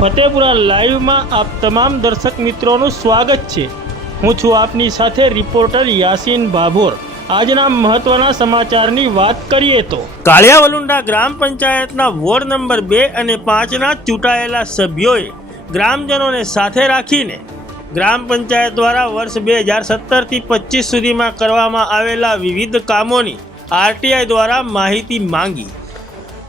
ફતેપુરા લાઈવમાં આપ તમામ દર્શક મિત્રોનું સ્વાગત છે। હું છું આપની સાથે રિપોર્ટર યાસીન ભાભોર। આજના મહત્વના સમાચારની વાત કરીએ તો કાળિયાવલુંડા ગ્રામ પંચાયતના વોર્ડ નંબર 2 અને 5ના ચૂંટાયેલા સભ્યોએ ગ્રામજનોને સાથે રાખીને ગ્રામ પંચાયત દ્વારા વર્ષ 2017 થી 25 સુધીમાં કરવામાં આવેલા વિવિધ કામોની આરટીઆઈ દ્વારા માહિતી માંગી।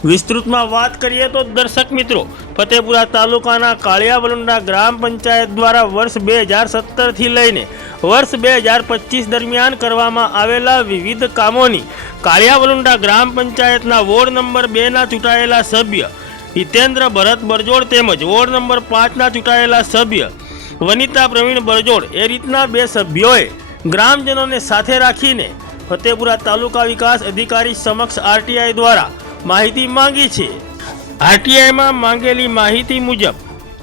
વિસ્તૃતમાં વાત કરીએ તો દર્શક મિત્રો, ફતેપુરા તાલુકાના કાળિયાવલુંડા ગ્રામ પંચાયત દ્વારા વર્ષ 2017 થી લઈને વર્ષ 2025 દરમિયાન કરવામાં આવેલા વિવિધ કામોની કાળિયાવલુંડા ગ્રામ પંચાયતના વોર્ડ નંબર 2ના ચૂંટાયેલા સભ્ય હિતેન્દ્ર ભરત બરજોડ તેમજ વોર્ડ નંબર 5ના ચૂંટાયેલા સભ્ય વનિતા પ્રવીણ બરજોડ એ રીતના બે સભ્યોએ ગ્રામજનોને સાથે રાખીને ફતેપુરા તાલુકા વિકાસ અધિકારી સમક્ષ આરટીઆઈ દ્વારા માહિતી માંગી છે। આરટીઆઈમાં માંગેલી માહિતી મુજબ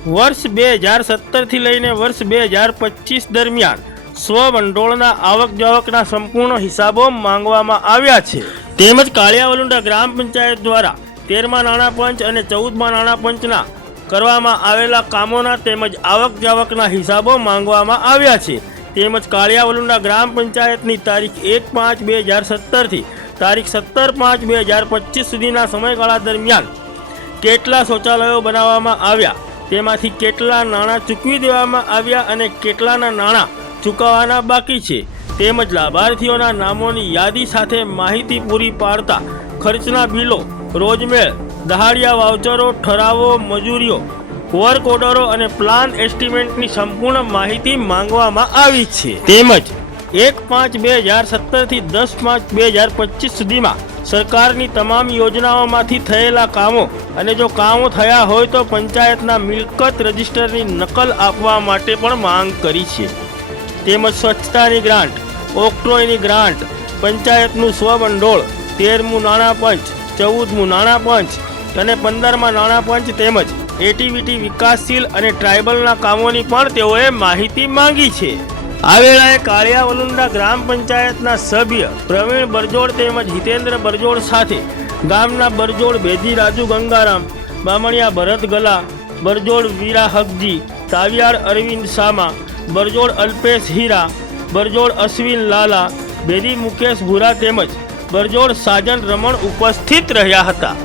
વર્ષ 2017 થી લઈને વર્ષ 2025 દરમિયાન સ્વભંડોળના આવક જાવકના સંપૂર્ણ હિસાબો માંગવામાં આવ્યા છે। તેમજ કાળિયાવલુંડા ગ્રામ પંચાયત દ્વારા 13મા નાણાં પંચ અને 14મા નાણાં પંચના કરવામાં આવેલા કામોના તેમજ આવક જાવકના હિસાબો માંગવામાં આવ્યા છે। તેમજ કાળિયાવલુંડા ગ્રામ પંચાયતની તારીખ 1/5/2017 થી તારીખ 17/5/2025 સુધીના સમયગાળા દરમિયાન કેટલા શૌચાલયો બનાવવામાં આવ્યા, તેમાંથી કેટલા નાણાં ચૂકવી દેવામાં આવ્યા અને કેટલાના નાણાં ચૂકવવાના બાકી છે, તેમજ લાભાર્થીઓના નામોની યાદી સાથે માહિતી પૂરી પાડતા ખર્ચના બિલો, રોજમેળ, દહાડિયા વાઉચરો, ઠરાવો, મજૂરીઓ, વર્ક ઓર્ડરો અને પ્લાન એસ્ટિમેટની સંપૂર્ણ માહિતી માંગવામાં આવી છે। તેમજ 1/5/2017 થી 10/5/2025 સુધીમાં સરકારની તમામ યોજનાઓમાંથી થયેલા કામો અને જો કામો થયા હોય તો પંચાયતના મિલકત રજિસ્ટરની નકલ આપવા માટે પણ માંગ કરી છે। તેમજ સ્વચ્છતાની ગ્રાન્ટ, ઓક્ટ્રોયની ગ્રાન્ટ, પંચાયતનું સ્વભંડોળ, 13મું નાણાં પંચ, 14મું નાણાં પંચ અને 15મા નાણાં પંચ તેમજ એટીવીટી વિકાસશીલ અને ટ્રાઇબલના કામોની પણ તેઓએ માહિતી માંગી છે। આ વેળાએ કાળિયાવલુંડા ગ્રામ પંચાયતના સભ્ય પ્રવીણ બરજોડ તેમજ હિતેન્દ્ર બરજોડ સાથે ગામના બરજોડ ભેદી રાજુ ગંગારામ, બામણિયા ભરત ગલા, બરજોડ વીરા હકજી, તાવિયાડ અરવિંદ સામા, બરજોડ અલ્પેશ હીરા, બરજોડ અશ્વિન લાલા, ભેદી મુકેશ ભૂરા તેમજ બરજોડ સાજન રમણ ઉપસ્થિત રહ્યા હતા।